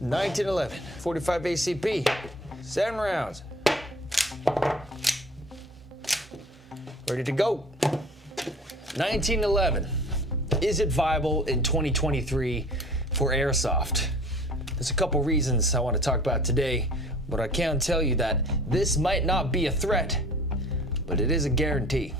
1911, 45 ACP, 7 rounds. Ready to go. 1911, is it viable in 2023 for Airsoft? There's a couple reasons I want to talk about today, but I can tell you that this might not be a threat, but it is a guarantee.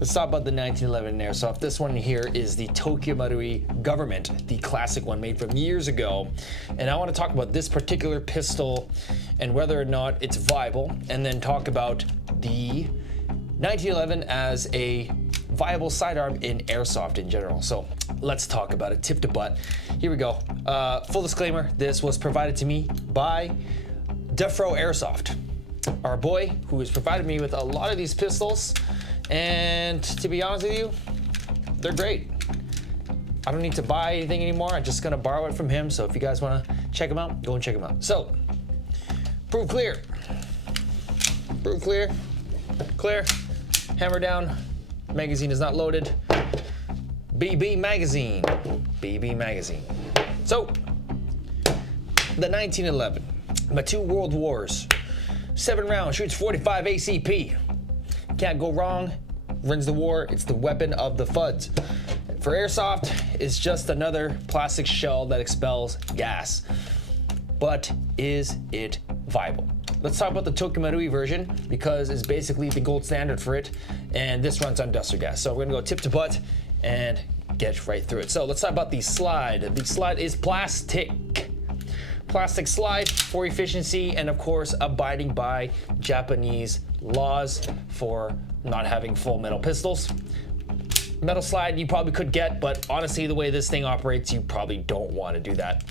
Let's talk about the 1911 Airsoft. This one here is the Tokyo Marui Government, the classic one made from years ago. And I want to talk about this particular pistol and whether or not it's viable, and then talk about the 1911 as a viable sidearm in Airsoft in general. So let's talk about it tip to butt. Here we go. Full disclaimer, this was provided to me by Defro Airsoft, our boy who has provided me with a lot of these pistols. And to be honest with you, they're great. I don't need to buy anything anymore. I'm just gonna borrow it from him. So if you guys wanna check them out, go and check them out. So, proof clear. Proof clear. Clear. Hammer down. Magazine is not loaded. BB magazine. BB magazine. So, the 1911. My 2 world wars. 7 rounds, shoots 45 ACP. Can't go wrong. Wins the war. It's the weapon of the FUDs. For Airsoft, it's just another plastic shell that expels gas. But is it viable? Let's talk about the Tokyo Marui version because it's basically the gold standard for it, and this runs on duster gas. So we're gonna go tip to butt and get right through it. So let's talk about the slide. The slide is plastic. Plastic slide for efficiency, and of course abiding by Japanese laws for not having full metal pistols. Metal slide you probably could get, but honestly the way this thing operates, you probably don't want to do that.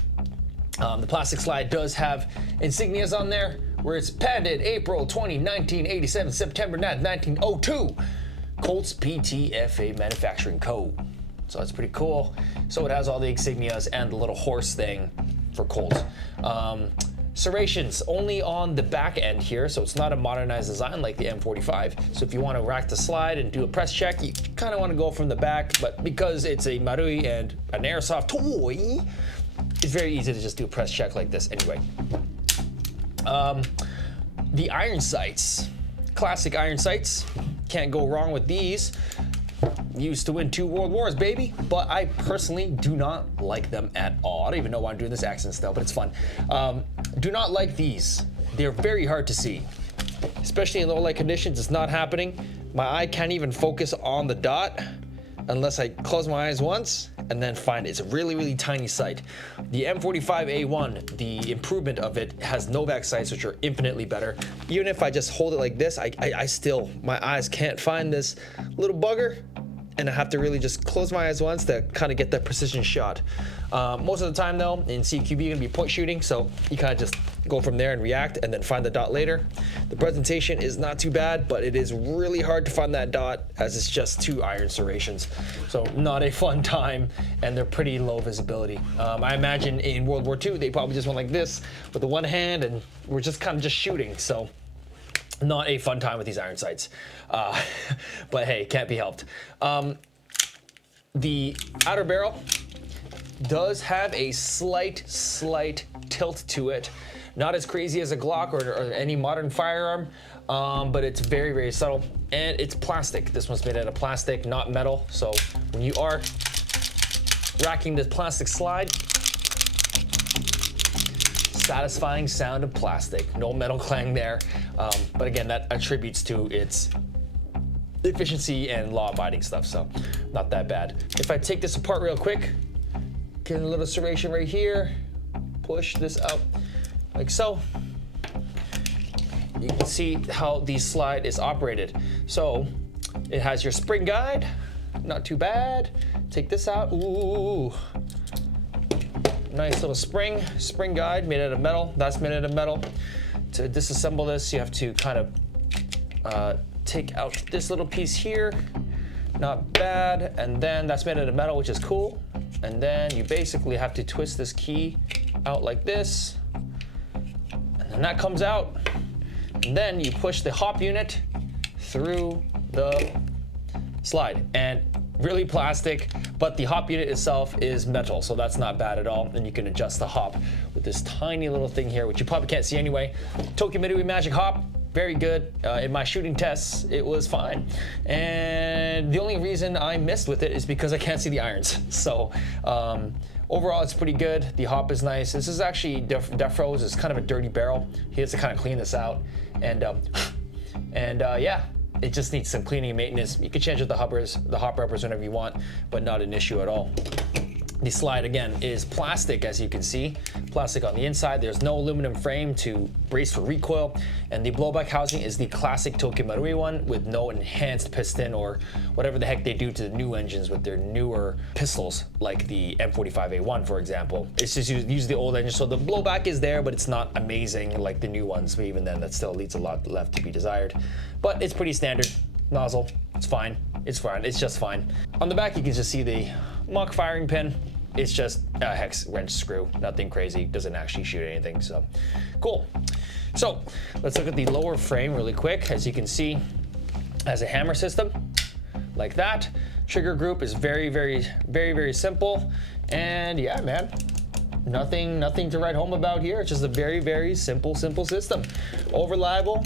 The plastic slide does have insignias on there where it's patented April 20, 1987, September 9, 1902. Colts PTFA manufacturing code. So that's pretty cool. So it has all the insignias and the little horse thing for Colts. Serrations only on the back end here, so it's not a modernized design like the M45. So if you want to rack the slide and do a press check, you kind of want to go from the back, but because it's a Marui and an Airsoft toy, it's very easy to just do a press check like this anyway. The iron sights, classic iron sights, can't go wrong with these. Used to win 2 world wars, baby, but I personally do not like them at all. I don't even know why I'm doing this accent still, but it's fun. Do not like these. They're very hard to see, especially in low light conditions. It's not happening. My eye can't even focus on the dot unless I close my eyes once and then find it. It's a really, really tiny sight. The M45A1, the improvement of it, has Novak sights, which are infinitely better. Even if I just hold it like this, I still, my eyes can't find this little bugger, and I have to really just close my eyes once to kind of get that precision shot. Most of the time though, in CQB, you're gonna be point shooting, so you kind of just go from there and react and then find the dot later. The presentation is not too bad, but it is really hard to find that dot as it's just 2 iron serrations. So not a fun time, and they're pretty low visibility. I imagine in World War II, they probably just went like this with the one hand and we're just kind of just shooting. So not a fun time with these iron sights, but hey, can't be helped. The outer barrel does have a slight tilt to it. Not as crazy as a Glock or any modern firearm, but it's very, very subtle, and it's plastic. This one's made out of plastic, not metal. So when you are racking this plastic slide, satisfying sound of plastic, no metal clang there. But again, that attributes to its efficiency and law-abiding stuff, so not that bad. If I take this apart real quick, get a little serration right here, push this out like so, you can see how the slide is operated. So it has your spring guide, not too bad. Take this out, ooh. Nice little spring guide made out of metal. That's made out of metal. To disassemble this, you have to kind of take out this little piece here. Not bad. And then that's made out of metal, which is cool. And then you basically have to twist this key out like this. And then that comes out. And then you push the hop unit through the slide. And really plastic, But the hop unit itself is metal, so that's not bad at all. And you can adjust the hop with this tiny little thing here, which you probably can't see anyway. Tokyo Marui Magic Hop, very good. In my shooting tests, it was fine. And the only reason I missed with it is because I can't see the irons. So overall, it's pretty good. The hop is nice. This is actually Defro's is kind of a dirty barrel. He has to kind of clean this out. And yeah, it just needs some cleaning and maintenance. You can change out the hop rubbers whenever you want, but not an issue at all. The slide, again, is plastic, as you can see. Plastic on the inside. There's no aluminum frame to brace for recoil. And the blowback housing is the classic Tokyo Marui one with no enhanced piston or whatever the heck they do to the new engines with their newer pistols, like the M45A1, for example. It's just use the old engine. So the blowback is there, but it's not amazing like the new ones. But even then, that still leaves a lot left to be desired. But it's pretty standard. Nozzle, it's fine. It's fine. It's just fine. On the back, you can just see the mock firing pin. It's just a hex wrench screw, nothing crazy, doesn't actually shoot anything, so cool. So let's look at the lower frame really quick. As you can see, has a hammer system like that. Trigger group is very simple. And yeah, man, nothing to write home about here. It's just a very simple system. Over-reliable,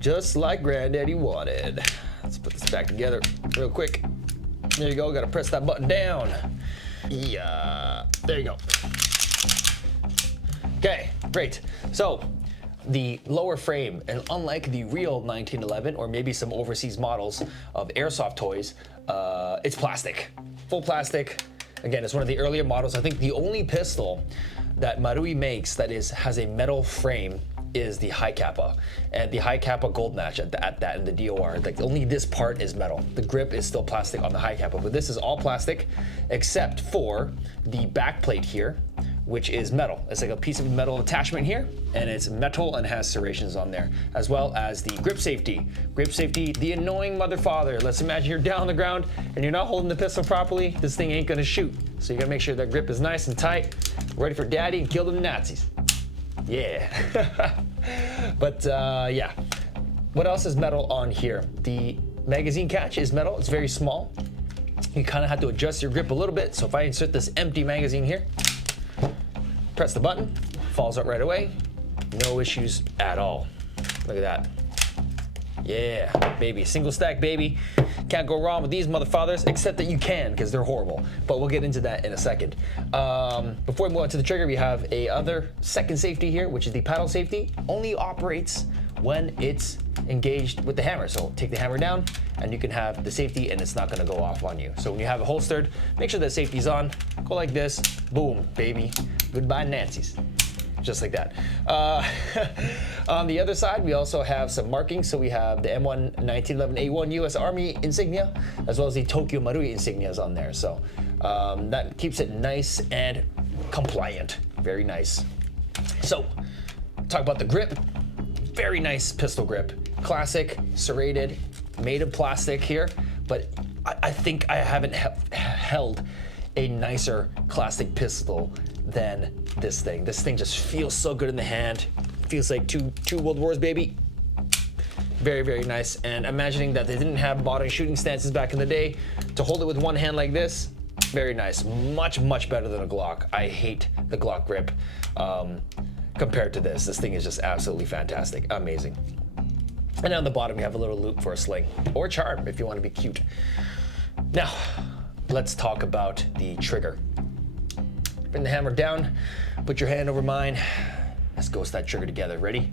just like Granddaddy wanted. Let's put this back together real quick. There you go, gotta press that button down. Yeah, there you go. Okay, great. So the lower frame, and unlike the real 1911 or maybe some overseas models of Airsoft toys, it's plastic, full plastic. Again, it's one of the earlier models. I think the only pistol that Marui makes that has a metal frame is the High Kappa, and the High Kappa Gold Match at that in the DOR. Like only this part is metal. The grip is still plastic on the High Kappa, but this is all plastic except for the back plate here, which is metal. It's like a piece of metal attachment here, and it's metal and has serrations on there, as well as the grip safety. Grip safety, the annoying mother father. Let's imagine you're down on the ground and you're not holding the pistol properly. This thing ain't gonna shoot. So you gotta make sure that grip is nice and tight, ready for daddy and kill them Nazis. Yeah. But yeah, what else is metal on here? The magazine catch is metal. It's very small. You kind of have to adjust your grip a little bit. So if I insert this empty magazine here, press the button, falls out right away. No issues at all. Look at that. Yeah, baby, single stack, baby. Can't go wrong with these motherfathers, except that you can, because they're horrible. But we'll get into that in a second. Before we move on to the trigger, we have a other second safety here, which is the paddle safety. Only operates when it's engaged with the hammer. So take the hammer down, and you can have the safety, and it's not gonna go off on you. So when you have it holstered, make sure that safety's on. Go like this, boom, baby. Goodbye, Nazis. Just like that. On the other side, we also have some markings. So we have the M1 1911A1 US Army insignia, as well as the Tokyo Marui insignias on there. So that keeps it nice and compliant. Very nice. So talk about the grip. Very nice pistol grip. Classic, serrated, made of plastic here, but I think I haven't held a nicer classic pistol than this thing. This thing just feels so good in the hand. Feels like two World Wars, baby. Very nice. And imagining that they didn't have modern shooting stances back in the day, to hold it with one hand like this, very nice. Much better than a Glock. I hate the Glock grip compared to this. This thing is just absolutely fantastic. Amazing. And on the bottom, you have a little loop for a sling or a charm if you want to be cute. Now, let's talk about the trigger. Bring the hammer down, put your hand over mine. Let's ghost that trigger together. Ready?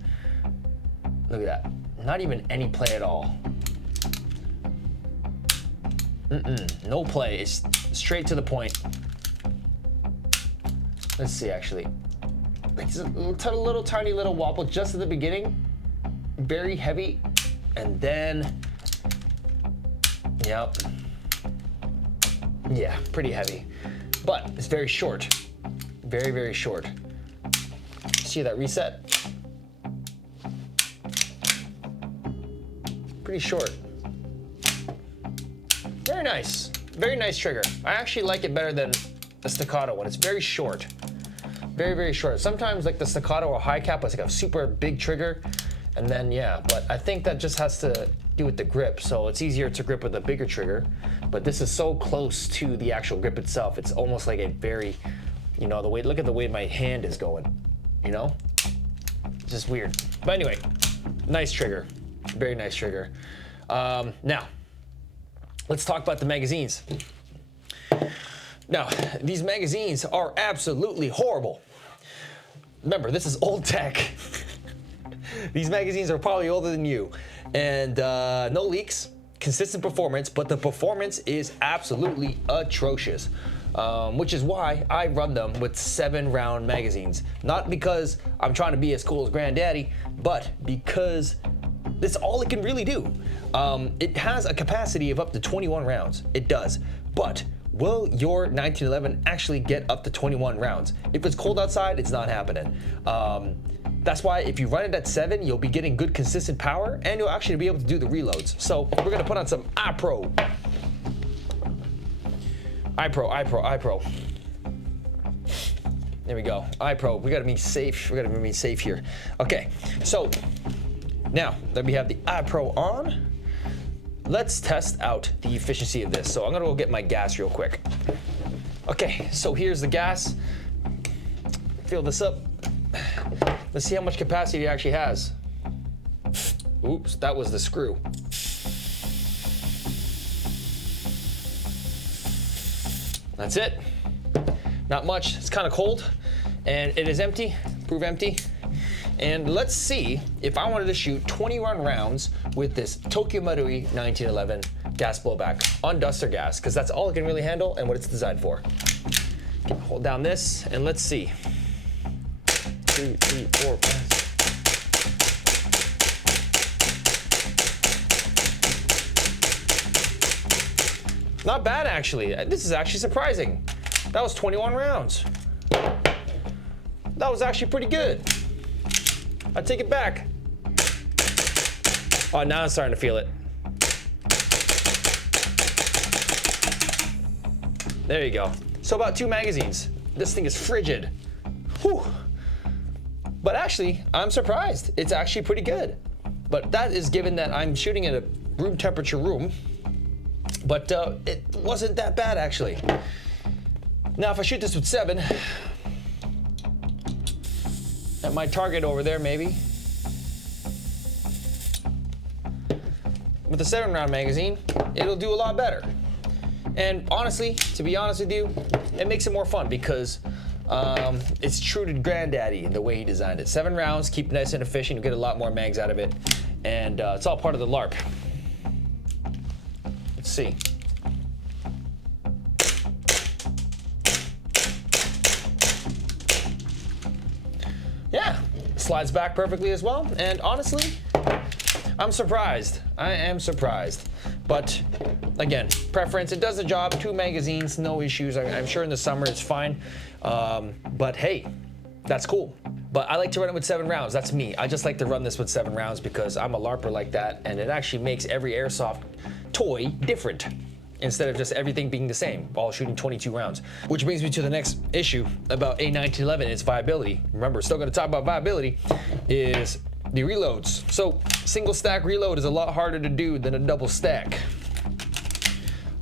Look at that. Not even any play at all. No play. It's straight to the point. Let's see, actually. It's a little tiny little wobble just at the beginning. Very heavy. And then, yep. Yeah, pretty heavy. But it's very short. Very short. See that reset? Pretty short. Very nice. Very nice trigger. I actually like it better than the staccato one. It's very short. Very short. Sometimes like the staccato or High Kappa is like a super big trigger, And then, yeah, but I think that just has to do with the grip. So it's easier to grip with a bigger trigger, but this is so close to the actual grip itself. It's almost like a very, you know, the way, look at the way my hand is going, you know? It's just weird. But anyway, nice trigger, very nice trigger. Now, let's talk about the magazines. Now, these magazines are absolutely horrible. Remember, this is old tech. These magazines are probably older than you. And no leaks, consistent performance, but the performance is absolutely atrocious. Which is why I run them with 7-round magazines. Not because I'm trying to be as cool as Granddaddy, but because that's all it can really do. It has a capacity of up to 21 rounds. It does. But will your 1911 actually get up to 21 rounds? If it's cold outside, it's not happening. That's why if you run it at 7, you'll be getting good consistent power and you'll actually be able to do the reloads. So we're gonna put on some iPro. iPro. There we go, iPro. We gotta be safe, here. Okay, so now that we have the iPro on, let's test out the efficiency of this. So I'm gonna go get my gas real quick. Okay, so here's the gas. Fill this up. Let's see how much capacity it actually has. Oops, that was the screw. That's it. Not much, it's kind of cold. And it is empty, prove empty. And let's see if I wanted to shoot 21 rounds with this Tokyo Marui 1911 gas blowback on duster gas, because that's all it can really handle and what it's designed for. Okay, hold down this and let's see. 2, 3, 4, 5. Not bad, actually. This is actually surprising. That was 21 rounds. That was actually pretty good. I take it back. Oh, now I'm starting to feel it. There you go. So about 2 magazines. This thing is frigid. Whew. But actually, I'm surprised. It's actually pretty good. But that is given that I'm shooting in a room temperature room. But it wasn't that bad, actually. Now, if I shoot this with 7, at my target over there, maybe. With a 7-round magazine, it'll do a lot better. And honestly, to be honest with you, it makes it more fun because it's true to Granddaddy in the way he designed it. 7 rounds, keep it nice and efficient, you get a lot more mags out of it. And it's all part of the LARP. Let's see. Yeah, slides back perfectly as well. And honestly, I'm surprised. I am surprised. But again, preference, it does the job. 2 magazines, no issues. I'm sure in the summer it's fine. But hey, that's cool. But I like to run it with 7 rounds. That's me. I just like to run this with 7 rounds because I'm a LARPer like that, and it actually makes every airsoft toy different instead of just everything being the same, all shooting 22 rounds. Which brings me to the next issue about a 1911, its viability. Remember, still gonna talk about viability, is the reloads. So single stack reload is a lot harder to do than a double stack.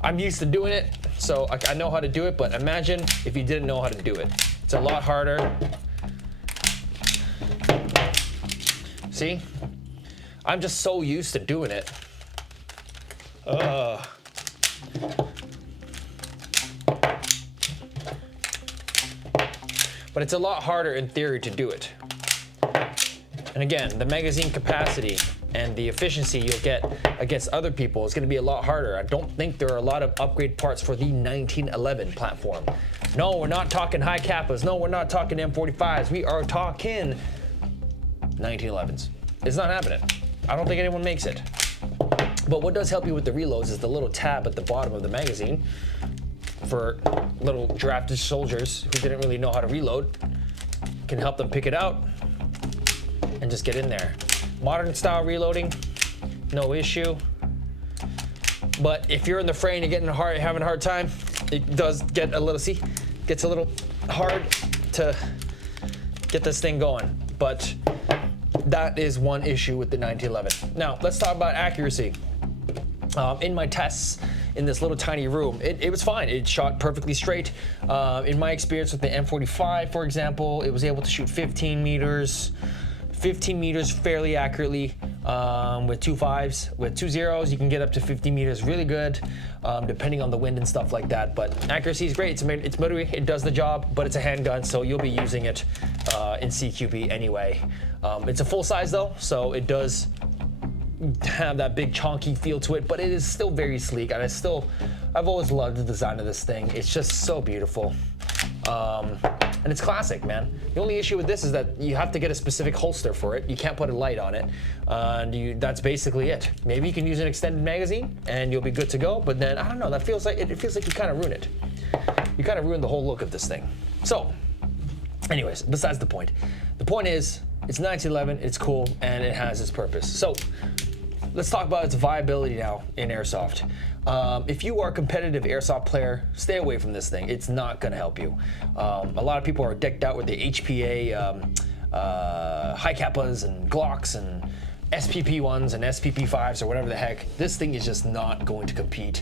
I'm used to doing it, so I know how to do it, but imagine if you didn't know how to do it. It's a lot harder. See? I'm just so used to doing it. But it's a lot harder in theory to do it. And again, the magazine capacity and the efficiency you'll get against other people is going to be a lot harder. I don't think there are a lot of upgrade parts for the 1911 platform. No, we're not talking high kappas. No, we're not talking M45s. We are talking 1911s. It's not happening. I don't think anyone makes it. But what does help you with the reloads is the little tab at the bottom of the magazine for little drafted soldiers who didn't really know how to reload. Can help them pick it out and just get in there. Modern style reloading, no issue. But if you're in the fray and you're having a hard time, it does get a little, gets a little hard to get this thing going. But that is one issue with the 1911. Now, let's talk about accuracy. In my tests in this little tiny room, it was fine. It shot perfectly straight. In my experience with the M45, for example, it was able to shoot 15 meters fairly accurately with 2.5s. With 2.0s, you can get up to 50 meters really good, depending on the wind and stuff like that. But accuracy is great. It's Marui. It does the job, but it's a handgun, so you'll be using it in CQB anyway. It's a full size though, so it does have that big chonky feel to it, but it is still very sleek, and I've always loved the design of this thing. It's just so beautiful. And it's classic, man. The only issue with this is that you have to get a specific holster for it. You can't put a light on it, and that's basically it. Maybe you can use an extended magazine, and you'll be good to go. But then I don't know. That feels like it feels like you kind of ruin it. You kind of ruin the whole look of this thing. So, anyways, besides the point. The point is, it's 1911. It's cool, and it has its purpose. So, let's talk about its viability now in Airsoft. If you are a competitive Airsoft player, stay away from this thing. It's not gonna help you. A lot of people are decked out with the HPA high kappas and Glocks and SPP ones and SPP 5s or whatever the heck. This thing is just not going to compete.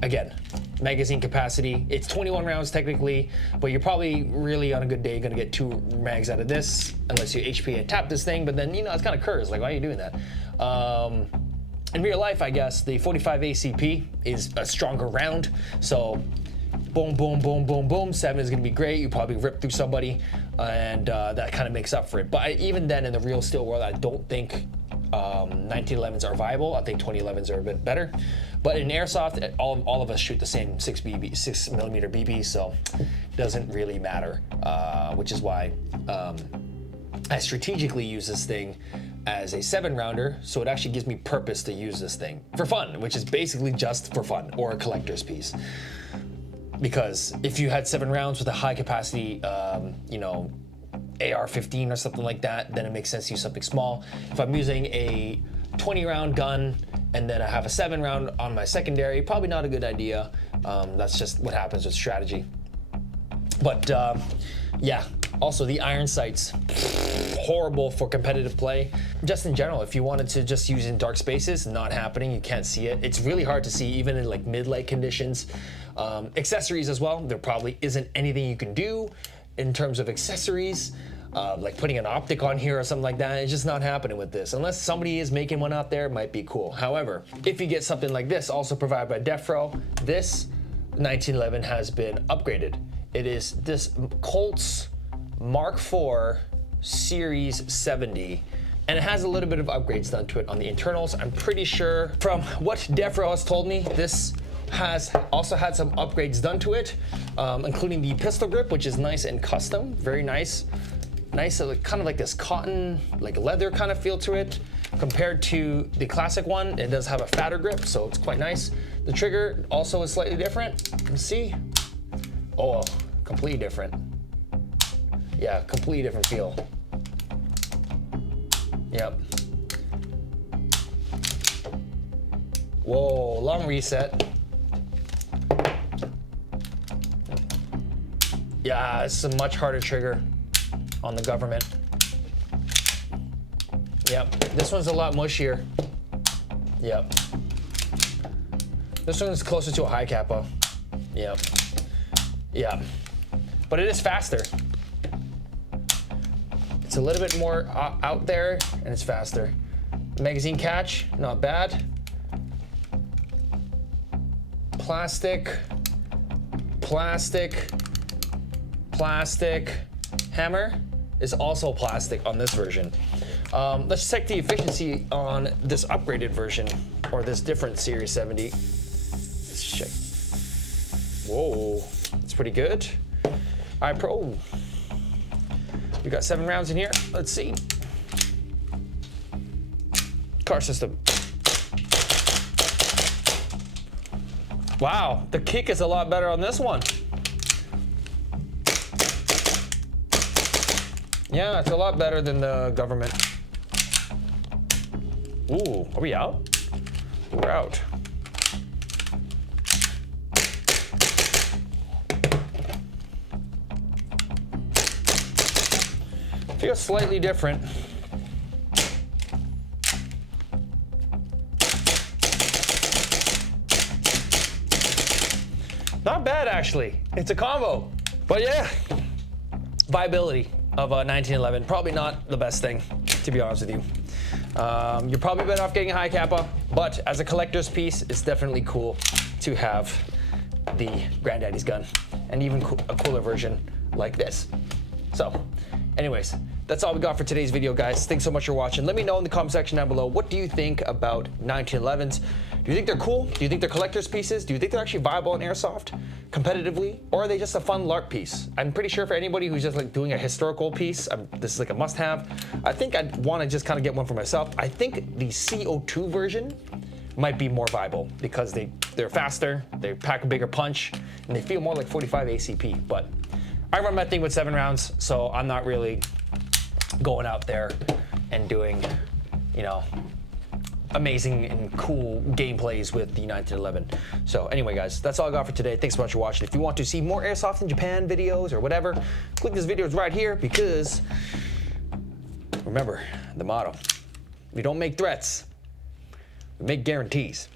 Again, magazine capacity. It's 21 rounds technically, but you're probably really on a good day gonna get 2 mags out of this, unless you HPA and tap this thing, but then, you know, it's kind of curs. Like, why are you doing that? In real life, I guess, the 45 ACP is a stronger round, so boom, boom, boom, boom, boom. 7 is gonna be great. You probably rip through somebody, and that kind of makes up for it. But even then, in the real still world, I don't think 1911s are viable. I think 2011s are a bit better. But in Airsoft, all of us shoot the same 6mm BB, so it doesn't really matter, which is why I strategically use this thing as a 7-rounder, so it actually gives me purpose to use this thing for fun, which is basically just for fun, or a collector's piece. Because if you had 7 rounds with a high capacity, you know, AR-15 or something like that, then it makes sense to use something small. If I'm using a 20-round gun and then I have a 7-round on my secondary, probably not a good idea. That's just what happens with strategy. But yeah, also the iron sights, horrible for competitive play. Just in general, if you wanted to just use in dark spaces, not happening, you can't see it. It's really hard to see even in like mid-light conditions. Accessories as well, there probably isn't anything you can do in terms of accessories, like putting an optic on here or something like that. It's just not happening with this. Unless somebody is making one out there, it might be cool. However, if you get something like this, also provided by Defro, this 1911 has been upgraded. It is this Colts Mark IV Series 70, and it has a little bit of upgrades done to it on the internals. I'm pretty sure from what Defro has told me, this has also had some upgrades done to it, including the pistol grip, which is nice and custom, very nice. Nice, kind of like this cotton, like leather kind of feel to it. Compared to the classic one, it does have a fatter grip, so it's quite nice. The trigger also is slightly different. Let's see. Oh, completely different. Yeah, completely different feel. Yep. Whoa, long reset. Yeah, it's a much harder trigger on the government. Yep, this one's a lot mushier. Yep. This one's closer to a high kappa. Yep. Yeah. But it is faster. It's a little bit more out there, and it's faster. Magazine catch, not bad. Plastic, plastic, plastic. Hammer is also plastic on this version. Let's check the efficiency on this upgraded version, or this different Series 70. Let's check. Whoa, it's pretty good. All right, Pro. We got 7 rounds in here. Let's see. Car system. Wow, the kick is a lot better on this one. Yeah, it's a lot better than the government. Ooh, are we out? We're out. Feels slightly different. Not bad, actually. It's a combo. But yeah, viability of a 1911, probably not the best thing, to be honest with you. You're probably better off getting a high kappa, but as a collector's piece, it's definitely cool to have the granddaddy's gun, and even a cooler version like this. So, anyways, that's all we got for today's video, guys. Thanks so much for watching. Let me know in the comment section down below, what do you think about 1911s? Do you think they're cool? Do you think they're collector's pieces? Do you think they're actually viable in Airsoft competitively? Or are they just a fun LARP piece? I'm pretty sure for anybody who's just like doing a historical piece, this is like a must-have. I think I'd want to just kind of get one for myself. I think the CO2 version might be more viable because they're faster, they pack a bigger punch, and they feel more like 45 ACP. But I run my thing with 7 rounds, so I'm not really going out there and doing, you know, amazing and cool gameplays with the 1911. So anyway, guys, that's all I got for today. Thanks so much for watching. If you want to see more Airsoft in Japan videos or whatever, click this video right here, because remember the motto: we don't make threats, we make guarantees.